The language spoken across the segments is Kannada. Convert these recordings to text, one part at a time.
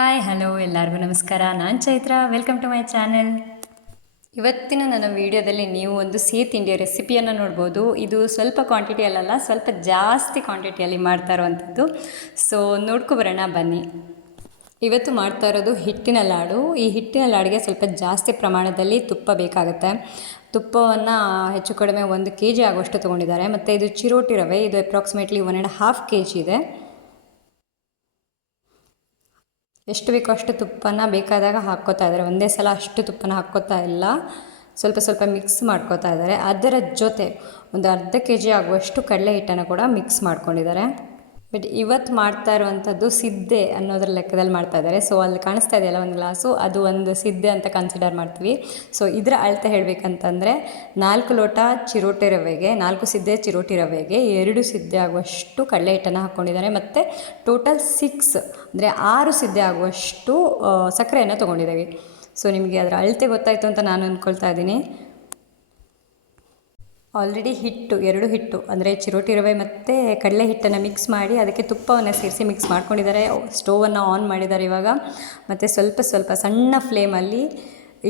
ಹಾಯ್, ಹಲೋ, ಎಲ್ಲರಿಗೂ ನಮಸ್ಕಾರ. ನಾನು Chaitra. Welcome to my channel ಇವತ್ತಿನ ನನ್ನ ವಿಡಿಯೋದಲ್ಲಿ ನೀವು ಒಂದು ಸಿಹಿ ತಿಂಡಿಯ ರೆಸಿಪಿಯನ್ನು ನೋಡ್ಬೋದು. ಇದು ಸ್ವಲ್ಪ ಕ್ವಾಂಟಿಟಿಯಲ್ಲ ಸ್ವಲ್ಪ ಜಾಸ್ತಿ ಕ್ವಾಂಟಿಟಿಯಲ್ಲಿ ಮಾಡ್ತಾ ಇರುವಂಥದ್ದು. ಸೊ ನೋಡ್ಕೊಬರೋಣ ಬನ್ನಿ. ಇವತ್ತು ಮಾಡ್ತಾ ಇರೋದು ಹಿಟ್ಟಿನ ಲಾಡು. ಈ ಹಿಟ್ಟಿನ ಲಾಡಿಗೆ ಸ್ವಲ್ಪ ಜಾಸ್ತಿ ಪ್ರಮಾಣದಲ್ಲಿ ತುಪ್ಪ ಬೇಕಾಗುತ್ತೆ. ತುಪ್ಪವನ್ನು ಹೆಚ್ಚು ಕಡಿಮೆ ಒಂದು ಕೆ ಜಿ ಆಗುವಷ್ಟು ತೊಗೊಂಡಿದ್ದಾರೆ. ಮತ್ತು ಇದು ಚಿರೋಟಿ ರವೆ. ಇದು approximately one and half K G ಇದೆ. ಎಷ್ಟು ಬೇಕೋ ಅಷ್ಟು ತುಪ್ಪನ ಬೇಕಾದಾಗ ಹಾಕ್ಕೋತಾ ಇದ್ದಾರೆ. ಒಂದೇ ಸಲ ಅಷ್ಟು ತುಪ್ಪನ ಹಾಕ್ಕೋತಾ ಇಲ್ಲ. ಸ್ವಲ್ಪ ಸ್ವಲ್ಪ ಮಿಕ್ಸ್ ಮಾಡ್ಕೋತಾ ಇದ್ದಾರೆ. ಅದರ ಜೊತೆ ಒಂದು ಅರ್ಧ ಕೆ ಜಿ ಆಗುವಷ್ಟು ಕಡಲೆ ಹಿಟ್ಟನ್ನು ಕೂಡ ಮಿಕ್ಸ್ ಮಾಡ್ಕೊಂಡಿದ್ದಾರೆ. ಬಟ್ ಇವತ್ತು ಮಾಡ್ತಾ ಇರುವಂಥದ್ದು ಸಿದ್ದೆ ಅನ್ನೋದ್ರ ಲೆಕ್ಕದಲ್ಲಿ ಮಾಡ್ತಾ ಇದ್ದಾರೆ. ಸೊ ಅಲ್ಲಿ ಕಾಣಿಸ್ತಾ ಇದೆಯಲ್ಲ ಒಂದು ಗ್ಲಾಸು ಅದು ಒಂದು ಸಿದ್ದೆ ಅಂತ ಕನ್ಸಿಡರ್ ಮಾಡ್ತೀವಿ. ಸೊ ಇದರ ಅಳತೆ ಹೇಳಬೇಕಂತಂದರೆ ನಾಲ್ಕು ಲೋಟ ಚಿರೋಟಿ ರವೆಗೆ, ನಾಲ್ಕು ಸಿದ್ದೆ ಚಿರೋಟಿ ರವೆಗೆ ಎರಡು ಸಿದ್ದೆ ಆಗುವಷ್ಟು ಕಡಲೆ ಹಿಟ್ಟನ್ನು ಹಾಕ್ಕೊಂಡಿದ್ದಾರೆ ಮತ್ತು ಟೋಟಲ್ ಸಿಕ್ಸ್ ಅಂದರೆ ಆರು ಸಿದ್ದೆ ಆಗುವಷ್ಟು ಸಕ್ಕರೆಯನ್ನು ತೊಗೊಂಡಿದ್ದೀವಿ. ಸೊ ನಿಮಗೆ ಅದರ ಅಳತೆ ಗೊತ್ತಾಯಿತು ಅಂತ ನಾನು ಅಂದ್ಕೊಳ್ತಾ ಇದ್ದೀನಿ. ಆಲ್ರೆಡಿ ಹಿಟ್ಟು, ಎರಡು ಹಿಟ್ಟು, ಅಂದರೆ ಚಿರೋಟಿ ರವೆ ಮತ್ತು ಕಡಲೆ ಹಿಟ್ಟನ್ನು ಮಿಕ್ಸ್ ಮಾಡಿ ಅದಕ್ಕೆ ತುಪ್ಪವನ್ನು ಸೇರಿಸಿ ಮಿಕ್ಸ್ ಮಾಡ್ಕೊಂಡಿದ್ದಾರೆ. ಸ್ಟೋವನ್ನು ಆನ್ ಮಾಡಿದ್ದಾರೆ ಇವಾಗ. ಮತ್ತು ಸ್ವಲ್ಪ ಸ್ವಲ್ಪ ಸಣ್ಣ ಫ್ಲೇಮಲ್ಲಿ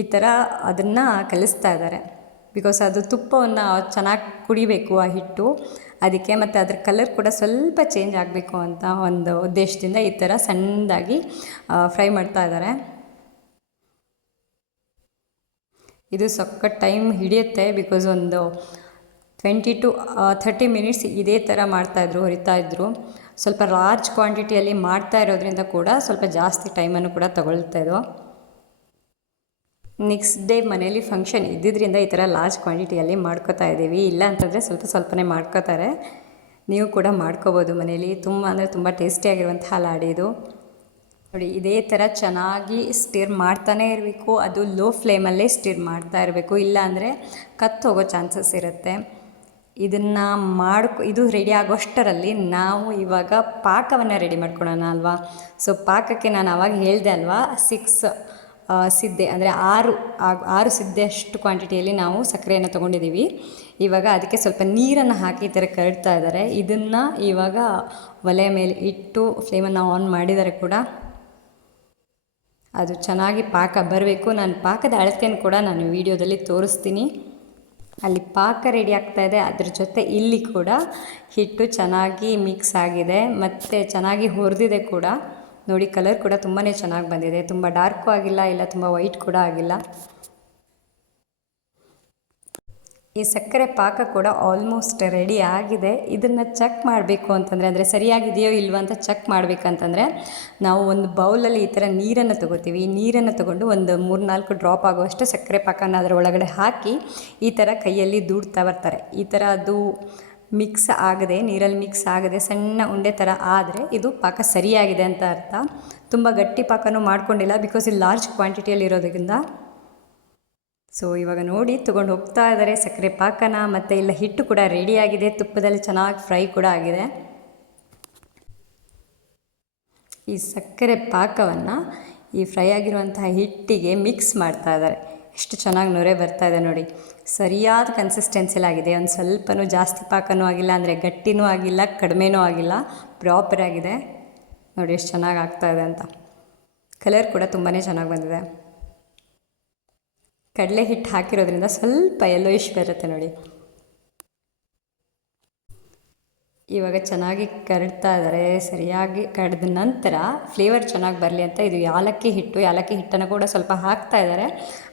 ಈ ಥರ ಅದನ್ನು ಕಲಿಸ್ತಾ ಇದ್ದಾರೆ. ಬಿಕಾಸ್ ಅದು ತುಪ್ಪವನ್ನು ಚೆನ್ನಾಗಿ ಕುಡಿಬೇಕು ಆ ಹಿಟ್ಟು. ಅದಕ್ಕೆ ಮತ್ತು ಅದ್ರ ಕಲರ್ ಕೂಡ ಸ್ವಲ್ಪ ಚೇಂಜ್ ಆಗಬೇಕು ಅಂತ ಒಂದು ಉದ್ದೇಶದಿಂದ ಈ ಥರ ಸಣ್ಣದಾಗಿ ಫ್ರೈ ಮಾಡ್ತಾ ಇದ್ದಾರೆ. ಇದು ಸಕ್ಕ ಟೈಮ್ ಹಿಡಿಯುತ್ತೆ ಬಿಕಾಸ್ ಒಂದು ಟ್ವೆಂಟಿ ಟು ಥರ್ಟಿ ಮಿನಿಟ್ಸ್ ಇದೇ ಥರ ಮಾಡ್ತಾಯಿದ್ರು ಹೊರಿತಾಯಿದ್ರು ಸ್ವಲ್ಪ ಲಾರ್ಜ್ ಕ್ವಾಂಟಿಟಿಯಲ್ಲಿ ಮಾಡ್ತಾ ಇರೋದ್ರಿಂದ ಕೂಡ ಸ್ವಲ್ಪ ಜಾಸ್ತಿ ಟೈಮನ್ನು ಕೂಡ ತಗೊಳ್ತಾ ನೆಕ್ಸ್ಟ್ ಡೇ ಮನೇಲಿ ಫಂಕ್ಷನ್ ಇದ್ದಿದ್ದರಿಂದ ಈ ಥರ ಲಾರ್ಜ್ ಕ್ವಾಂಟಿಟಿಯಲ್ಲಿ ಮಾಡ್ಕೋತಾ ಇದ್ದೀವಿ. ಇಲ್ಲ ಅಂತಂದರೆ ಸ್ವಲ್ಪ ಸ್ವಲ್ಪನೇ ಮಾಡ್ಕೋತಾರೆ. ನೀವು ಕೂಡ ಮಾಡ್ಕೋಬೋದು ಮನೇಲಿ ತುಂಬ ಅಂದರೆ ತುಂಬ ಟೇಸ್ಟಿಯಾಗಿರುವಂತಹ ಲಾಡಿ ಇದು. ನೋಡಿ, ಇದೇ ಥರ ಚೆನ್ನಾಗಿ ಸ್ಟಿರ್ ಮಾಡ್ತಾನೇ ಇರಬೇಕು. ಅದು ಲೋ ಫ್ಲೇಮಲ್ಲೇ ಸ್ಟಿರ್ ಮಾಡ್ತಾ ಇರಬೇಕು. ಇಲ್ಲ ಅಂದರೆ ಕತ್ತೋಗೋ ಚಾನ್ಸಸ್ ಇರುತ್ತೆ. ಇದನ್ನು ಮಾಡ್ಕೊ, ಇದು ರೆಡಿ ಆಗೋಷ್ಟರಲ್ಲಿ ನಾವು ಇವಾಗ ಪಾಕವನ್ನು ರೆಡಿ ಮಾಡ್ಕೊಳ್ಳೋಣ ಅಲ್ವಾ? ಸೊ ಪಾಕಕ್ಕೆ ನಾನು ಆವಾಗ ಹೇಳಿದೆ ಅಲ್ವಾ ಸಿಕ್ಸ್ ಸಿದ್ದೆ, ಅಂದರೆ ಆರು ಆರು ಸಿದ್ದೆ ಅಷ್ಟು ಕ್ವಾಂಟಿಟಿಯಲ್ಲಿ ನಾವು ಸಕ್ಕರೆಯನ್ನು ತೊಗೊಂಡಿದ್ದೀವಿ ಇವಾಗ ಅದಕ್ಕೆ ಸ್ವಲ್ಪ ನೀರನ್ನು ಹಾಕಿ ಈ ಥರ ಕರಡ್ತಾ ಇದ್ದಾರೆ ಇದನ್ನು ಇವಾಗ ಒಲೆಯ ಮೇಲೆ ಇಟ್ಟು ಫ್ಲೇಮನ್ನು ಆನ್ ಮಾಡಿದ್ದಾರೆ ಕೂಡ. ಅದು ಚೆನ್ನಾಗಿ ಪಾಕ ಬರಬೇಕು. ನಾನು ಪಾಕದ ಅಳತೆಯನ್ನು ಕೂಡ ನಾನು ವಿಡಿಯೋದಲ್ಲಿ ತೋರಿಸ್ತೀನಿ. ಅಲ್ಲಿ ಪಾಕ ರೆಡಿ ಆಗ್ತಾ ಇದೆ, ಅದ್ರ ಜೊತೆ ಇಲ್ಲಿ ಕೂಡ ಹಿಟ್ಟು ಚೆನ್ನಾಗಿ ಮಿಕ್ಸ್ ಆಗಿದೆ, ಮತ್ತು ಚೆನ್ನಾಗಿ ಹುರಿದಿದೆ ಕೂಡ. ನೋಡಿ ಕಲರ್ ಕೂಡ ತುಂಬಾ ಚೆನ್ನಾಗಿ ಬಂದಿದೆ. ತುಂಬ ಡಾರ್ಕು ಆಗಿಲ್ಲ, ಇಲ್ಲ ತುಂಬ ವೈಟ್ ಕೂಡ ಆಗಿಲ್ಲ. ಈ ಸಕ್ಕರೆ ಪಾಕ ಕೂಡ ಆಲ್ಮೋಸ್ಟ್ ರೆಡಿ ಆಗಿದೆ. ಇದನ್ನು ಚೆಕ್ ಮಾಡಬೇಕು ಅಂತಂದರೆ, ಅಂದರೆ ಸರಿಯಾಗಿದೆಯೋ ಇಲ್ವೋ ಅಂತ ಚೆಕ್ ಮಾಡಬೇಕಂತಂದರೆ ನಾವು ಒಂದು ಬೌಲಲ್ಲಿ ಈ ಥರ ನೀರನ್ನು ತಗೋತೀವಿ. ಈ ನೀರನ್ನು ತಗೊಂಡು ಒಂದು ಮೂರು ನಾಲ್ಕು ಡ್ರಾಪ್ ಆಗುವಷ್ಟು ಸಕ್ಕರೆ ಪಾಕನ ಅದರ ಒಳಗಡೆ ಹಾಕಿ ಈ ಥರ ಕೈಯಲ್ಲಿ ದೂಡ್ತಾ ಬರ್ತಾರೆ. ಈ ಥರ ಅದು ಮಿಕ್ಸ್ ಆಗದೆ, ನೀರಲ್ಲಿ ಮಿಕ್ಸ್ ಆಗದೆ, ಸಣ್ಣ ಉಂಡೆ ಥರ ಆದರೆ ಇದು ಪಾಕ ಸರಿಯಾಗಿದೆ ಅಂತ ಅರ್ಥ. ತುಂಬ ಗಟ್ಟಿ ಪಾಕನೂ ಮಾಡ್ಕೊಂಡಿಲ್ಲ ಬಿಕಾಸ್ ಇಲ್ಲಿ ಲಾರ್ಜ್ ಕ್ವಾಂಟಿಟಿಯಲ್ಲಿ ಇರೋದ್ರಿಂದ ಸೊ ಇವಾಗ ನೋಡಿ ತೊಗೊಂಡು ಹೋಗ್ತಾ ಇದ್ದಾರೆ. ಸಕ್ಕರೆ ಪಾಕನ ಮತ್ತು ಇಲ್ಲ ಹಿಟ್ಟು ಕೂಡ ರೆಡಿಯಾಗಿದೆ ತುಪ್ಪದಲ್ಲಿ ಚೆನ್ನಾಗಿ ಫ್ರೈ ಕೂಡ ಆಗಿದೆ. ಈ ಸಕ್ಕರೆ ಪಾಕವನ್ನು ಈ ಫ್ರೈ ಆಗಿರುವಂತಹ ಹಿಟ್ಟಿಗೆ ಮಿಕ್ಸ್ ಮಾಡ್ತಾ ಇದ್ದಾರೆ. ಎಷ್ಟು ಚೆನ್ನಾಗಿ ನೊರೆ ಬರ್ತಾ ಇದೆ ನೋಡಿ. ಸರಿಯಾದ ಕನ್ಸಿಸ್ಟೆನ್ಸಿಲಾಗಿದೆ ಒಂದು ಸ್ವಲ್ಪನೂ ಜಾಸ್ತಿ ಪಾಕನೂ ಆಗಿಲ್ಲ ಅಂದರೆ ಗಟ್ಟಿನೂ ಆಗಿಲ್ಲ, ಕಡಿಮೆನೂ ಆಗಿಲ್ಲ ಪ್ರಾಪರ್ ಆಗಿದೆ. ನೋಡಿ, ಎಷ್ಟು ಚೆನ್ನಾಗಿ ಆಗ್ತಾ ಇದೆ ಅಂತ. ಕಲರ್ ಕೂಡ ತುಂಬಾ ಚೆನ್ನಾಗಿ ಬಂದಿದೆ. ಕಡಲೆ ಹಿಟ್ಟು ಹಾಕಿರೋದ್ರಿಂದ ಸ್ವಲ್ಪ ಯೆಲ್ಲೋಯಿಶ್ ಬರುತ್ತೆ ನೋಡಿ. ಇವಾಗ ಚೆನ್ನಾಗಿ ಕರಡ್ತಾ ಇದ್ದಾರೆ ಸರಿಯಾಗಿ ಕಡ್ದ ನಂತರ ಫ್ಲೇವರ್ ಚೆನ್ನಾಗಿ ಬರಲಿ ಅಂತ ಇದು ಯಾಲಕ್ಕಿ ಹಿಟ್ಟು, ಯಾಲಕ್ಕಿ ಹಿಟ್ಟನ್ನು ಕೂಡ ಸ್ವಲ್ಪ ಹಾಕ್ತಾ ಇದ್ದಾರೆ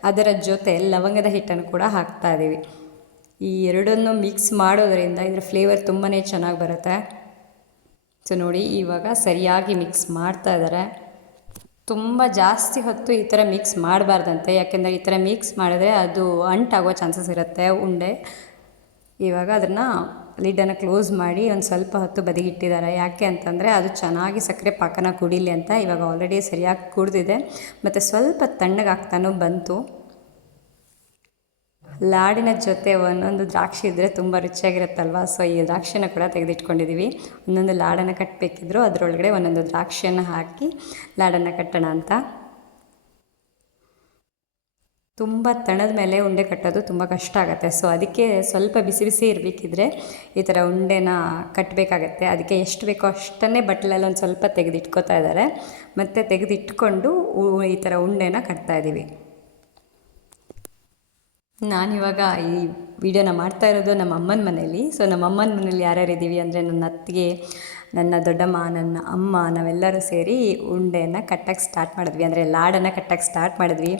ಅದರ ಜೊತೆ ಲವಂಗದ ಹಿಟ್ಟನ್ನು ಕೂಡ ಹಾಕ್ತಾ ಇದ್ದೀವಿ ಈ ಎರಡನ್ನು ಮಿಕ್ಸ್ ಮಾಡೋದರಿಂದ ಇದರ ಫ್ಲೇವರ್ ತುಂಬಾ ಚೆನ್ನಾಗಿ ಬರುತ್ತೆ. ಸೊ ನೋಡಿ, ಇವಾಗ ಸರಿಯಾಗಿ ಮಿಕ್ಸ್ ಮಾಡ್ತಾ ಇದ್ದಾರೆ ತುಂಬ ಜಾಸ್ತಿ ಹೊತ್ತು ಈ ಥರ ಮಿಕ್ಸ್ ಮಾಡಬಾರ್ದಂತೆ. ಯಾಕೆಂದರೆ ಈ ಥರ ಮಿಕ್ಸ್ ಮಾಡಿದ್ರೆ ಅದು ಅಂಟಾಗೋ ಚಾನ್ಸಸ್ ಇರುತ್ತೆ ಉಂಡೆ. ಇವಾಗ ಅದನ್ನು ಲಿಡ್ಡನ್ನು ಕ್ಲೋಸ್ ಮಾಡಿ ಒಂದು ಸ್ವಲ್ಪ ಹೊತ್ತು ಬದಿಗಿಟ್ಟಿದ್ದಾರೆ. ಯಾಕೆ ಅಂತಂದರೆ ಅದು ಚೆನ್ನಾಗಿ ಸಕ್ಕರೆ ಪಾಕನ ಕುಡಿಲಿ ಅಂತ ಇವಾಗ ಆಲ್ರೆಡಿ ಸರಿಯಾಗಿ ಕುಡಿದಿದೆ. ಮತ್ತು ಸ್ವಲ್ಪ ತಣ್ಣಗಾಗ್ತಾನೂ ಬಂತು. ಲಾಡಿನ ಜೊತೆ ಒಂದೊಂದು ದ್ರಾಕ್ಷಿ ಇದ್ದರೆ ತುಂಬ ರುಚಿಯಾಗಿರುತ್ತಲ್ವ? ಸೊ ಈ ದ್ರಾಕ್ಷಿನ ಕೂಡ ತೆಗೆದಿಟ್ಕೊಂಡಿದ್ದೀವಿ ಒಂದೊಂದು ಲಾಡನ್ನು ಕಟ್ಟಬೇಕಿದ್ರು ಅದರೊಳಗಡೆ ಒಂದೊಂದು ದ್ರಾಕ್ಷಿಯನ್ನು ಹಾಕಿ ಲಾಡನ್ನು ಕಟ್ಟೋಣ ಅಂತ. ತುಂಬ ತಣದ ಮೇಲೆ ಉಂಡೆ ಕಟ್ಟೋದು ತುಂಬ ಕಷ್ಟ ಆಗುತ್ತೆ. ಸೊ ಅದಕ್ಕೆ ಸ್ವಲ್ಪ ಬಿಸಿ ಬಿಸಿ ಇರಬೇಕಿದ್ರೆ ಈ ಥರ ಉಂಡೆನ ಕಟ್ಟಬೇಕಾಗತ್ತೆ ಅದಕ್ಕೆ ಎಷ್ಟು ಬೇಕೋ ಅಷ್ಟನ್ನೇ ಬಟ್ಲಲ್ಲಿ ಒಂದು ಸ್ವಲ್ಪ ತೆಗೆದಿಟ್ಕೋತಾ ಇದ್ದಾರೆ. ಮತ್ತು ತೆಗೆದಿಟ್ಕೊಂಡು ಈ ಥರ ಉಂಡೆನ ಕಟ್ತಾ ಇದ್ದೀವಿ ನಾನಿವಾಗ ಈ ವಿಡಿಯೋನ ಮಾಡ್ತಾ ಇರೋದು ನಮ್ಮ ಅಮ್ಮನ ಮನೇಲಿ ಸೊ ನಮ್ಮ ಅಮ್ಮನ ಮನೇಲಿ ಯಾರ್ಯಾರು ಇದ್ದೀವಿ ಅಂದರೆ ನನ್ನ ಅತ್ತಿಗೆ, ನನ್ನ ದೊಡ್ಡಮ್ಮ, ನನ್ನ ಅಮ್ಮ, ನಾವೆಲ್ಲರೂ ಸೇರಿ ಉಂಡೆಯನ್ನು ಕಟ್ಟಕ್ಕೆ ಸ್ಟಾರ್ಟ್ ಮಾಡಿದ್ವಿ. ಅಂದರೆ ಲಾಡನ್ನು ಕಟ್ಟಕ್ಕೆ ಸ್ಟಾರ್ಟ್ ಮಾಡಿದ್ವಿ.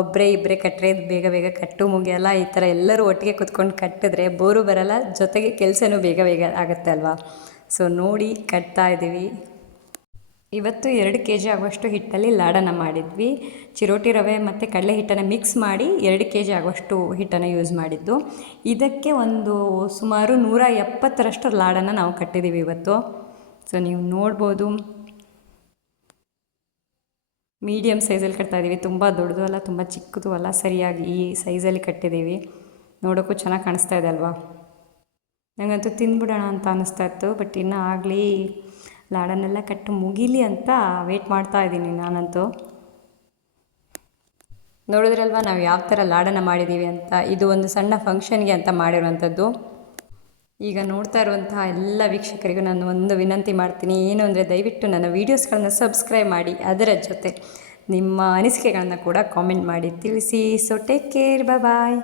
ಒಬ್ಬರೇ ಇಬ್ಬರೇ ಕಟ್ಟರೆ ಬೇಗ ಬೇಗ ಕಟ್ಟು ಮುಗಿಯಲ್ಲ. ಈ ಥರ ಎಲ್ಲರೂ ಒಟ್ಟಿಗೆ ಕುತ್ಕೊಂಡು ಕಟ್ಟಿದ್ರೆ ಬೋರು ಬರಲ್ಲ. ಜೊತೆಗೆ ಕೆಲಸನೂ ಬೇಗ ಬೇಗ ಆಗುತ್ತೆ ಅಲ್ವಾ? ಸೊ ನೋಡಿ ಕಟ್ತಾ ಇದ್ದೀವಿ. ಇವತ್ತು ಎರಡು ಕೆ ಜಿ ಆಗುವಷ್ಟು ಹಿಟ್ಟಲ್ಲಿ ಲಾಡನ್ನು ಮಾಡಿದ್ವಿ. ಚಿರೋಟಿ ರವೆ ಮತ್ತು ಕಡಲೆ ಹಿಟ್ಟನ್ನು ಮಿಕ್ಸ್ ಮಾಡಿ ಎರಡು ಕೆ ಜಿ ಆಗುವಷ್ಟು ಹಿಟ್ಟನ್ನು ಯೂಸ್ ಮಾಡಿದ್ದು. ಇದಕ್ಕೆ ಒಂದು ಸುಮಾರು ನೂರ ಎಪ್ಪತ್ತರಷ್ಟು ಲಾಡನ್ನು ನಾವು ಕಟ್ಟಿದ್ದೀವಿ ಇವತ್ತು. ಸೊ ನೀವು ನೋಡ್ಬೋದು. ಮೀಡಿಯಮ್ ಸೈಜಲ್ಲಿ ಕಟ್ತಾ ಇದ್ದೀವಿ ತುಂಬ ದೊಡ್ಡದು ಅಲ್ಲ, ತುಂಬ ಚಿಕ್ಕದು ಅಲ್ಲ, ಸರಿಯಾಗಿ ಈ ಸೈಜಲ್ಲಿ ಕಟ್ಟಿದ್ದೀವಿ. ನೋಡೋಕ್ಕೂ ಚೆನ್ನಾಗಿ ಕಾಣಿಸ್ತಾ ಇದೆ ಅಲ್ವಾ? ನನಗಂತೂ ತಿಂದ್ಬಿಡೋಣ ಅಂತ ಅನ್ನಿಸ್ತಾ ಇತ್ತು ಬಟ್ ಇನ್ನೂ ಆಗಲಿ ಲಾಡನ್ನೆಲ್ಲ ಕಟ್ಟು ಮುಗೀಲಿ ಅಂತ ವೆಯ್ಟ್ ಮಾಡ್ತಾ ಇದ್ದೀನಿ ನಾನಂತೂ. ನೋಡಿದ್ರಲ್ವ ನಾವು ಯಾವ ಥರ ಲಾಡನ್ನು ಮಾಡಿದ್ದೀವಿ ಅಂತ? ಇದು ಒಂದು ಸಣ್ಣ ಫಂಕ್ಷನ್ಗೆ ಅಂತ ಮಾಡಿರುವಂಥದ್ದು. ಈಗ ನೋಡ್ತಾ ಇರುವಂತಹ ಎಲ್ಲ ವೀಕ್ಷಕರಿಗೂ ನಾನು ಒಂದು ವಿನಂತಿ ಮಾಡ್ತೀನಿ. ಏನು ಅಂದರೆ ದಯವಿಟ್ಟು ನನ್ನ ವೀಡಿಯೋಸ್ಗಳನ್ನು ಸಬ್ಸ್ಕ್ರೈಬ್ ಮಾಡಿ. ಅದರ ಜೊತೆ ನಿಮ್ಮ ಅನಿಸಿಕೆಗಳನ್ನು ಕೂಡ ಕಾಮೆಂಟ್ ಮಾಡಿ. ತಿಳಿಸಿ. So take care bye